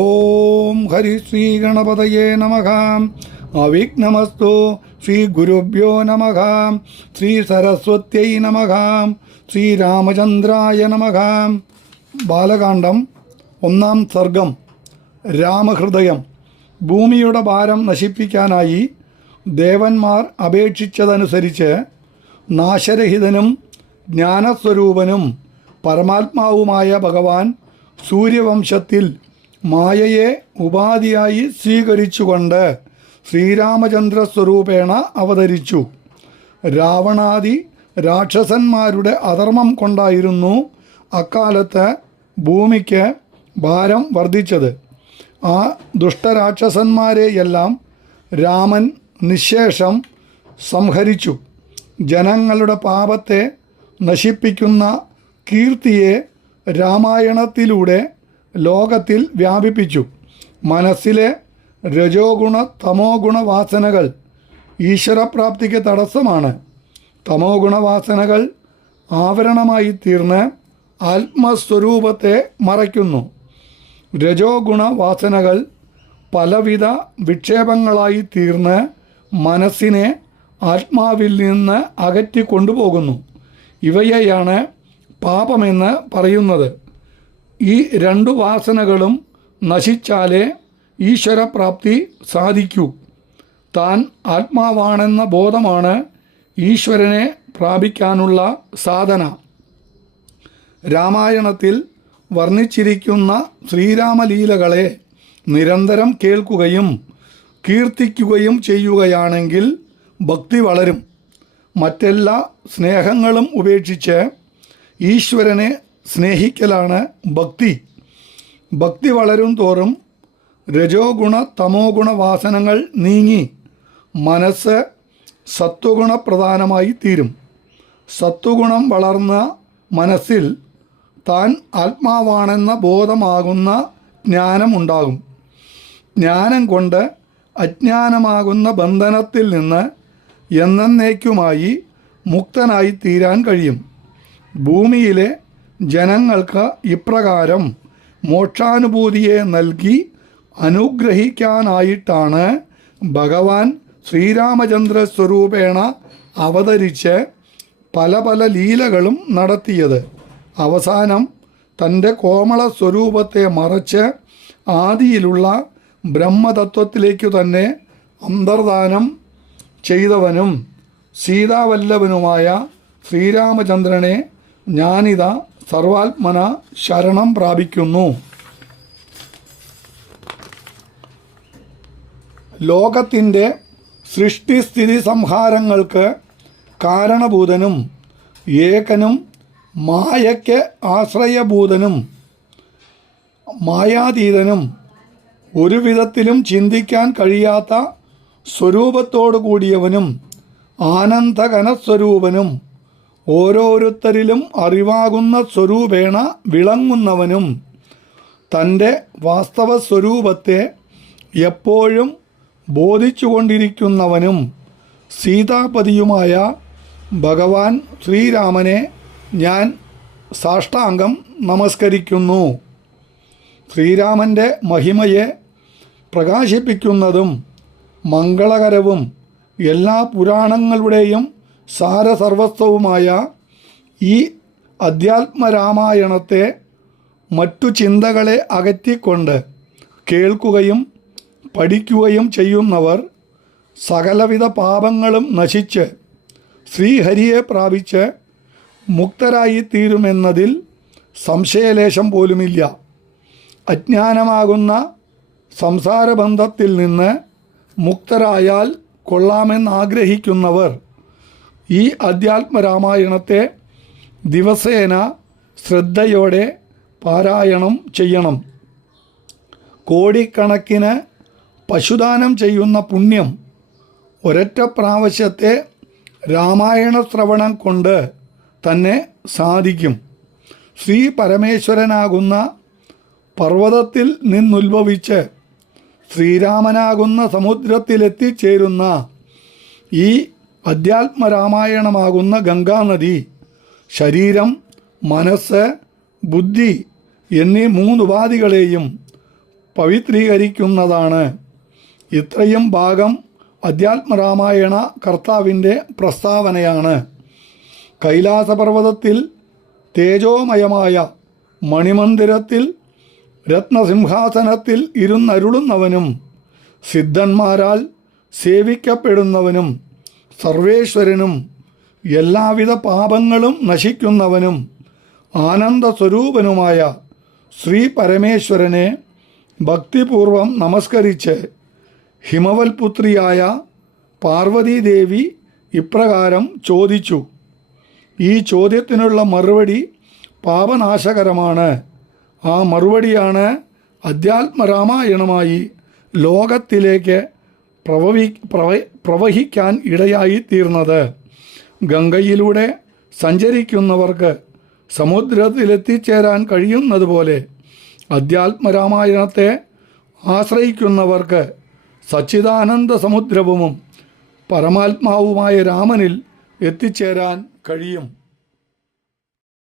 ഓം ഹരി ശ്രീ ഗണപതയേ നമഃ. അവിഘ്നമസ്തു. ശ്രീ ഗുരുഭ്യോ നമഃ. ശ്രീ സരസ്വത്यै നമഃ. ശ്രീരാമചന്ദ്രായ നമഃ. ബാലകാണ്ഡം 1-ാം സർഗം. രാമഹൃദയം. ഭൂമിയുടെ ഭാരം നശിപ്പിക്കാനായി ദേവന്മാർ അപേക്ഷിച്ചതനുസരിച്ച് നാശരഹിതനും ജ്ഞാനസ്വരൂപനും പരമാത്മാവുമായ ഭഗവാൻ സൂര്യവംശത്തിൽ മായയെ ഉപാധിയായി സ്വീകരിച്ചുകൊണ്ട് ശ്രീരാമചന്ദ്രസ്വരൂപേണ അവതരിച്ചു. രാവണാദി രാക്ഷസന്മാരുടെ അധർമ്മം കൊണ്ടായിരുന്നു അക്കാലത്ത് ഭൂമിക്ക് ഭാരം വർദ്ധിച്ചത്. ആ ദുഷ്ടരാക്ഷസന്മാരെയെല്ലാം രാമൻ നിശ്ശേഷം സംഹരിച്ചു. ജനങ്ങളുടെ പാപത്തെ നശിപ്പിക്കുന്ന കീർത്തിയെ രാമായണത്തിലൂടെ ലോകത്തിൽ വ്യാപിപ്പിച്ചു. മനസ്സിലെ രജോഗുണ തമോ ഗുണവാസനകൾ ഈശ്വരപ്രാപ്തിക്ക് തടസ്സമാണ്. തമോ ഗുണവാസനകൾ ആവരണമായി തീർന്ന് ആത്മസ്വരൂപത്തെ മറയ്ക്കുന്നു. രജോ ഗുണവാസനകൾ പലവിധ വിക്ഷേപങ്ങളായി തീർന്ന് മനസ്സിനെ ആത്മാവിൽ നിന്ന് അകറ്റിക്കൊണ്ടുപോകുന്നു. ഇവയെയാണ് പാപമെന്ന് പറയുന്നത്. ഈ രണ്ടു വാസനകളും നശിച്ചാലേ ഈശ്വരപ്രാപ്തി സാധിക്കൂ. താൻ ആത്മാവാണെന്ന ബോധമാണ് ഈശ്വരനെ പ്രാപിക്കാനുള്ള സാധന. രാമായണത്തിൽ വർണ്ണിച്ചിരിക്കുന്ന ശ്രീരാമലീലകളെ നിരന്തരം കേൾക്കുകയും കീർത്തിക്കുകയും ചെയ്യുകയാണെങ്കിൽ ഭക്തി വളരും. മറ്റെല്ലാ സ്നേഹങ്ങളും ഉപേക്ഷിച്ച് ഈശ്വരനെ സ്നേഹിക്കലാണ് ഭക്തി. ഭക്തി വളരും തോറും രജോ ഗുണ തമോ ഗുണ വാസനകൾ നീങ്ങി മനസ്സ് സത്വഗുണപ്രധാനമായി തീരും. സത്വഗുണം വളർന്ന മനസ്സിൽ താൻ ആത്മാവാണെന്ന ബോധമാകുന്ന ജ്ഞാനമുണ്ടാകും. ജ്ഞാനം കൊണ്ട് അജ്ഞാനമാകുന്ന ബന്ധനത്തിൽ നിന്ന് എന്നേക്കുമായി മുക്തനായി തീരാൻ കഴിയും. ഭൂമിയിലെ ജനങ്ങൾക്ക് ഇപ്രകാരം മോക്ഷാനുഭൂതിയെ നൽകി അനുഗ്രഹിക്കാനായിട്ടാണ് ഭഗവാൻ ശ്രീരാമചന്ദ്ര സ്വരൂപേണ അവതരിച്ച് പല പല ലീലകളും നടത്തിയത്. അവസാനം തൻ്റെ കോമള സ്വരൂപത്തെ മറച്ച് ആദിയിലുള്ള ബ്രഹ്മതത്വത്തിലേക്കു തന്നെ അന്തർദാനം ചെയ്തവനും സീതാവല്ലഭനുമായ ശ്രീരാമചന്ദ്രനെ ഞാനിതാ സർവാത്മന ശരണം പ്രാപിക്കുന്നു. ലോകത്തിൻ്റെ സൃഷ്ടിസ്ഥിതി സംഹാരങ്ങൾക്ക് കാരണഭൂതനും ഏകനും മായയ്ക്ക് ആശ്രയഭൂതനും മായാതീതനും ഒരു വിധത്തിലും ചിന്തിക്കാൻ കഴിയാത്ത സ്വരൂപത്തോടു കൂടിയവനും ആനന്ദഘനസ്വരൂപനും ഓരോരുത്തരിലും അറിവാകുന്ന സ്വരൂപേണ വിളങ്ങുന്നവനും തൻ്റെ വാസ്തവ സ്വരൂപത്തെ എപ്പോഴും ബോധിച്ചുകൊണ്ടിരിക്കുന്നവനും സീതാപതിയുമായ ഭഗവാൻ ശ്രീരാമനെ ഞാൻ സാഷ്ടാംഗം നമസ്കരിക്കുന്നു. ശ്രീരാമൻ്റെ മഹിമയെ പ്രകാശിപ്പിക്കുന്നതും മംഗളകരവും എല്ലാ പുരാണങ്ങളുടെയും സാരസർവസ്വവുമായ ഈ അധ്യാത്മരാമായണത്തെ മറ്റു ചിന്തകളെ അകറ്റിക്കൊണ്ട് കേൾക്കുകയും പഠിക്കുകയും ചെയ്യുന്നവർ സകലവിധ പാപങ്ങളും നശിച്ച് ശ്രീഹരിയെ പ്രാപിച്ച് മുക്തരായിത്തീരുമെന്നതിൽ സംശയലേശം പോലുമില്ല. അജ്ഞാനമാകുന്ന സംസാരബന്ധത്തിൽ നിന്ന് മുക്തരായാൽ കൊള്ളാമെന്നാഗ്രഹിക്കുന്നവർ ഈ അധ്യാത്മരാമായണത്തെ ദിവസേന ശ്രദ്ധയോടെ പാരായണം ചെയ്യണം. കോടിക്കണക്കിന് പശുദാനം ചെയ്യുന്ന പുണ്യം ഒരൊറ്റ പ്രാവശ്യത്തെ രാമായണ ശ്രവണം കൊണ്ട് തന്നെ സാധിക്കും. ശ്രീ പരമേശ്വരനാകുന്ന പർവ്വതത്തിൽ നിന്നുത്ഭവിച്ച് ശ്രീരാമനാകുന്ന സമുദ്രത്തിലെത്തിച്ചേരുന്ന ഈ അധ്യാത്മരാമായണമാകുന്ന ഗംഗാനദി ശരീരം, മനസ്സ്, ബുദ്ധി എന്നീ 3 ഉപാധികളെയും പവിത്രീകരിക്കുന്നതാണ്. ഇത്രയും ഭാഗം അധ്യാത്മരാമായണ കർത്താവിൻ്റെ പ്രസ്താവനയാണ്. കൈലാസപർവ്വതത്തിൽ തേജോമയമായ മണിമന്ദിരത്തിൽ രത്നസിംഹാസനത്തിൽ ഇരുന്നരുളുന്നവനും സിദ്ധന്മാരാൽ സേവിക്കപ്പെടുന്നവനും സർവേശ്വരനും എല്ലാവിധ പാപങ്ങളും നശിക്കുന്നവനും ആനന്ദസ്വരൂപനുമായ ശ്രീ പരമേശ്വരനെ ഭക്തിപൂർവം നമസ്കരിച്ച് ഹിമവൽപുത്രിയായ പാർവതീദേവി ഇപ്രകാരം ചോദിച്ചു. ഈ ചോദ്യത്തിനുള്ള മറുപടി പാപനാശകരമാണ്. ആ മറുപടിയാണ് അധ്യാത്മരാമായണമായി ലോകത്തിലേക്ക് പ്രവഹിക്കാൻ ഇടയായി തീർന്നത്. ഗംഗയിലൂടെ സഞ്ചരിക്കുന്നവർക്ക് സമുദ്രത്തിലെത്തിച്ചേരാൻ കഴിയുന്നതുപോലെ അധ്യാത്മരാമായണത്തെ ആശ്രയിക്കുന്നവർക്ക് സച്ചിദാനന്ദ സമുദ്രവും പരമാത്മാവുമായ രാമനിൽ എത്തിച്ചേരാൻ കഴിയും.